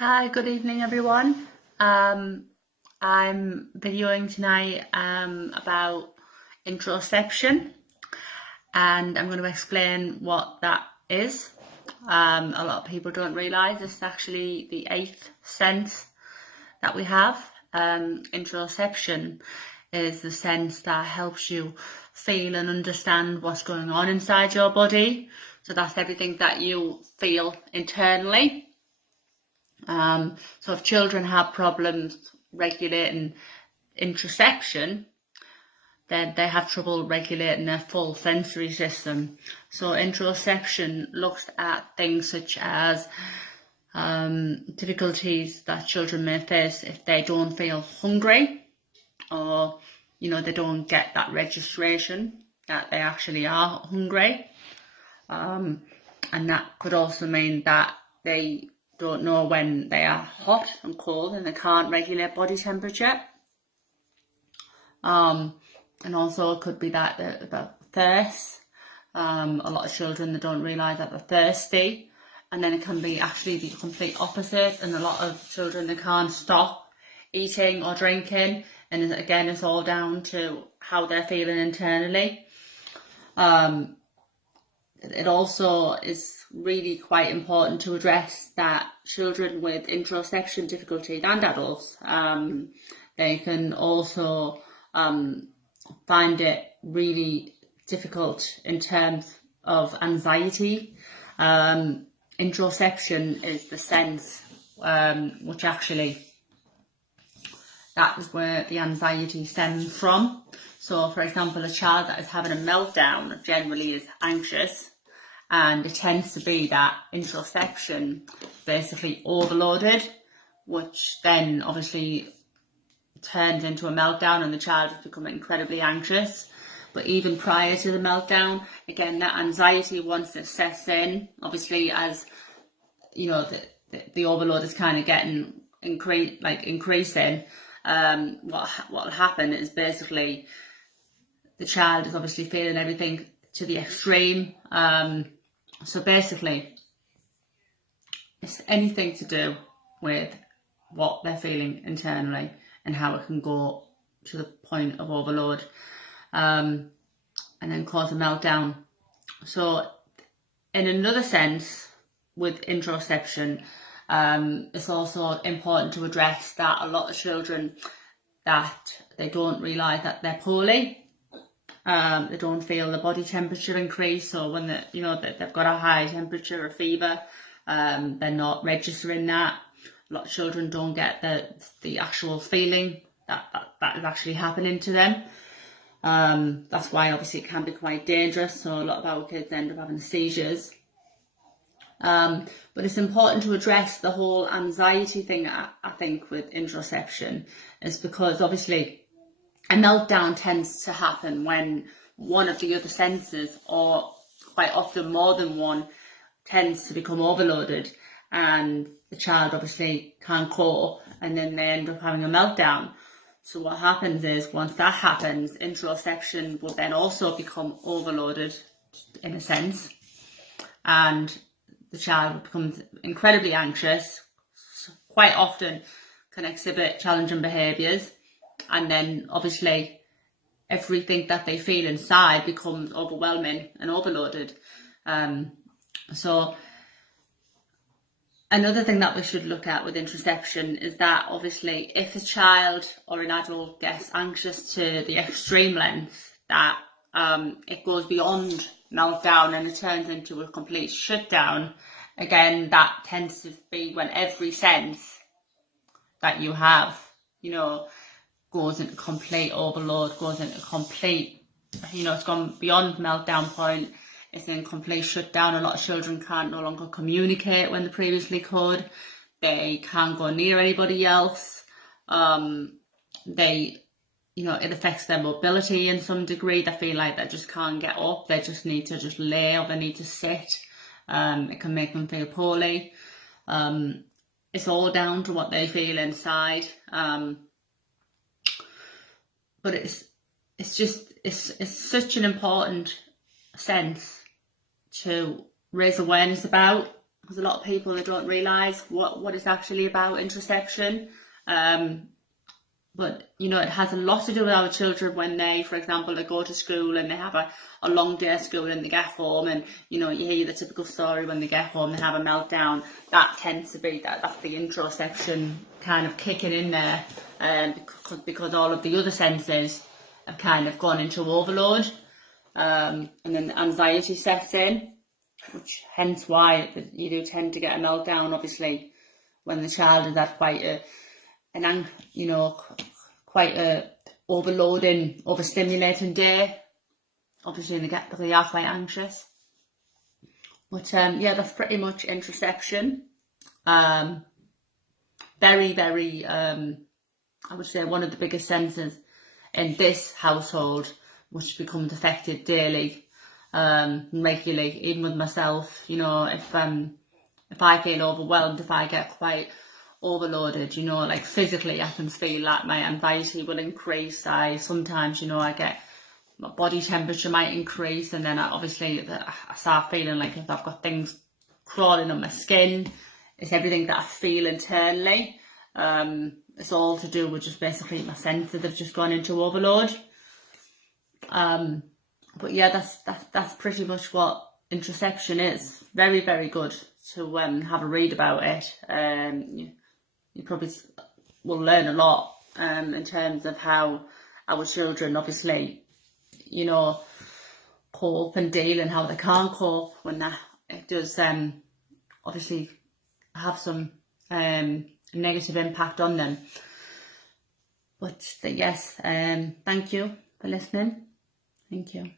Hi, good evening everyone. I'm videoing tonight about interoception, and I'm going to explain what that is. A lot of people don't realise it's actually the eighth sense that we have. Interoception is the sense that helps you feel and understand what's going on inside your body. So that's everything that you feel internally. So if children have problems regulating interoception, then they have trouble regulating their full sensory system. So interoception looks at things such as difficulties that children may face if they don't feel hungry, or they don't get that registration that they actually are hungry, and that could also mean that they don't know when they are hot and cold and they can't regulate body temperature. And also it could be that about thirst. A lot of children, they don't realise that they're thirsty, and then it can be actually the complete opposite, and a lot of children, they can't stop eating or drinking, and again it's all down to how they're feeling internally. It also is really quite important to address that children with interoception difficulties, and adults, they can also find it really difficult in terms of anxiety. Interoception is the sense which actually, that is where the anxiety stems from. So for example, a child that is having a meltdown generally is anxious, and it tends to be that interoception basically overloaded, which then obviously turns into a meltdown, and the child has become incredibly anxious. But even prior to the meltdown, again, that anxiety, once it sets in, obviously as the overload is kind of getting increasing, what will happen is basically the child is obviously feeling everything to the extreme. So basically, it's anything to do with what they're feeling internally and how it can go to the point of overload, and then cause a meltdown. So in another sense, with interoception, it's also important to address that a lot of children, that they don't realise that they're poorly. They don't feel the body temperature increase, or when they've got a high temperature or fever, they're not registering that. A lot of children don't get the actual feeling that is actually happening to them. That's why obviously it can be quite dangerous. So a lot of our kids end up having seizures. But it's important to address the whole anxiety thing, I think, with interoception, is because obviously a meltdown tends to happen when one of the other senses, or quite often more than one, tends to become overloaded, and the child obviously can't cope, and then they end up having a meltdown. So what happens is, once that happens, interoception will then also become overloaded in a sense, and the child will become incredibly anxious, quite often can exhibit challenging behaviours, and then obviously everything that they feel inside becomes overwhelming and overloaded. So another thing that we should look at with interoception is that obviously if a child or an adult gets anxious to the extreme length that it goes beyond meltdown and it turns into a complete shutdown, again, that tends to be when every sense that you have, goes into complete overload, goes into complete, it's gone beyond meltdown point, it's in complete shutdown. A lot of children can't no longer communicate when they previously could. They can't go near anybody else. It affects their mobility in some degree. They feel like they just can't get up. They just need to just lay, or they need to sit. It can make them feel poorly. It's all down to what they feel inside. But it's such an important sense to raise awareness about. There's a lot of people that don't realise what it's actually about, interoception. But, you know, it has a lot to do with our children when they, for example, they go to school and they have a long day at school and they get home, and, you know, you hear the typical story when they get home, they have a meltdown. That tends to be, that's the interoception kind of kicking in there, because all of the other senses have kind of gone into overload, and then the anxiety sets in, which hence why you do tend to get a meltdown, obviously, when the child is at quite a overloading, overstimulating day. Obviously they are quite anxious. But yeah, that's pretty much interoception. Very, very, I would say one of the biggest senses in this household, which becomes affected daily, regularly, even with myself. You know, if I feel overwhelmed, if I get quite overloaded, you know, like physically I can feel like my anxiety will increase. Sometimes, you know, I get, my body temperature might increase, and then I start feeling like if I've got things crawling on my skin. It's everything that I feel internally. It's all to do with just basically my senses have just gone into overload. But yeah, that's pretty much what interoception is. Very, very good to have a read about it. You probably will learn a lot in terms of how our children, obviously, you know, cope and deal, and how they can't cope when it does obviously have some negative impact on them. But yes, thank you for listening. Thank you.